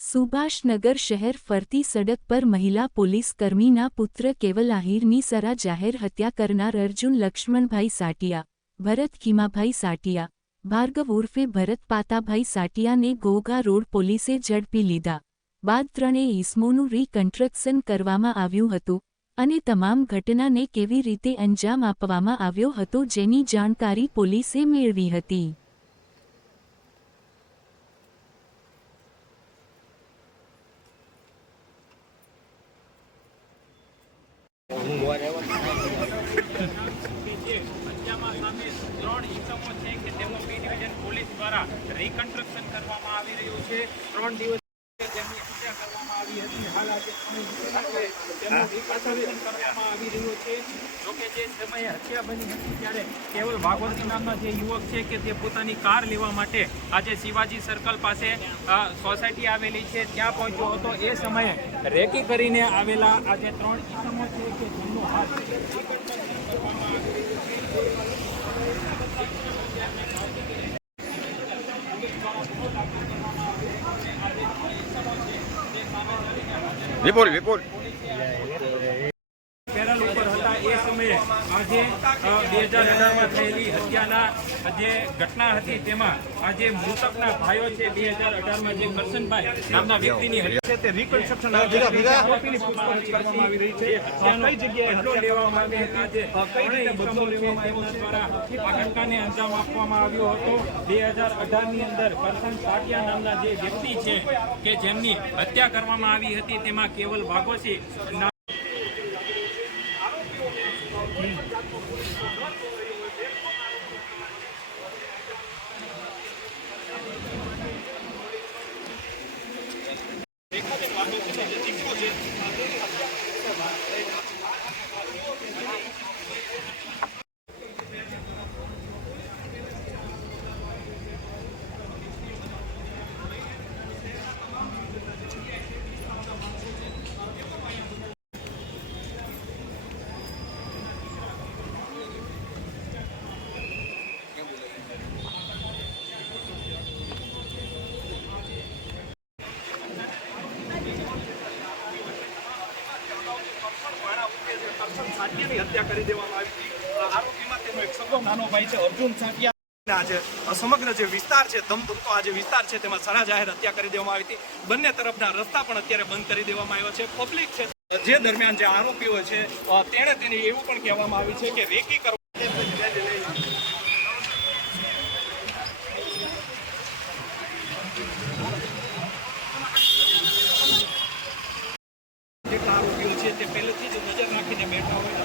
સુભાષનગર શહેર ફરતી સડક પર મહિલા પોલીસ કર્મીના પુત્ર કેવલ આહિરની સરા જાહેર હત્યા કરનાર અર્જુન લક્ષ્મણભાઈ સાટિયા, ભરત ખીમાભાઈ સાટિયા, ભાર્ગવ ઉર્ફે ભરત પાતાભાઈ સાટિયાને ઘોઘા રોડ પોલીસે ઝડપી લીધા બાદ ત્રણેય ઇસમોનું રીકન્સ્ટ્રક્શન કરવામાં આવ્યું હતું અને તમામ ઘટનાને કેવી રીતે અંજામ આપવામાં આવ્યો હતો જેની જાણકારી પોલીસે મેળવી હતી। रिकन्स्ट्रक्शन करवामां आवी रह्युं छे। 3 दिवस जेमनी हत्या करवामां आवी हती, हाल आजे तेमनुं रिकन्स्ट्रक्शन करवामां आवी रह्युं छे। जो के जे समये हत्या बनी हती त्यारे केवल भागवती नामना जे युवक छे के ते पोतानी कार लेवा माटे आजे शिवाजी सर्कल पासे सोसायटी आवेली छे त्यां पहोंच्यो हतो। ए समये रेकी करीने आवेला आजे 3 ईसमो छे के जेमनो हाथ रिकन्स्ट्रक्शन करवामां आवी रह्युं छे। विपुल पेरल ऊपर हता ए समये आज 2018 में थयेली हत्याना जे घटना हती तेमां आज मृतकना भाईओ छे 2018 में जे करशनभाई नामना व्यक्तिनी हत्या छे ते रिकन्स्ट्रक्शन आरोपीनी पूछताछ करवामां आवी रही छे। कई जग्याए बदलो लेवामां आवी हती, जे कई रीते बदलो लेवामां આવ્યો દ્વારા આ ઘટનાને અંજામ આપવામાં આવ્યો હતો। 2018 ની અંદર કરશન સાટિયા નામના જે વ્યક્તિ છે કે જેમની હત્યા કરવામાં આવી હતી તેમાં કેવલ ભાગોસી हत्या કરી દેવામાં આવી હતી। આરોપીમાં તેનો એક સગો નાનો ભાઈ છે અર્જુન સાટિયા। આજે સમગ્ર જે વિસ્તાર છે ધમધમતો આ જે વિસ્તાર છે તેમાં સરા જાહેર હત્યા કરી દેવામાં આવી હતી। બંને તરફના રસ્તા પણ અત્યારે બંધ કરી દેવામાં આવ્યા છે। પબ્લિક છે જે દરમિયાન જે આરોપીઓ છે તેને એવું પણ કહેવામાં આવ્યું છે કે રેકી કરવા આરોપીઓ છે તે પહેલેથી જ નજર રાખીને બેઠા હોય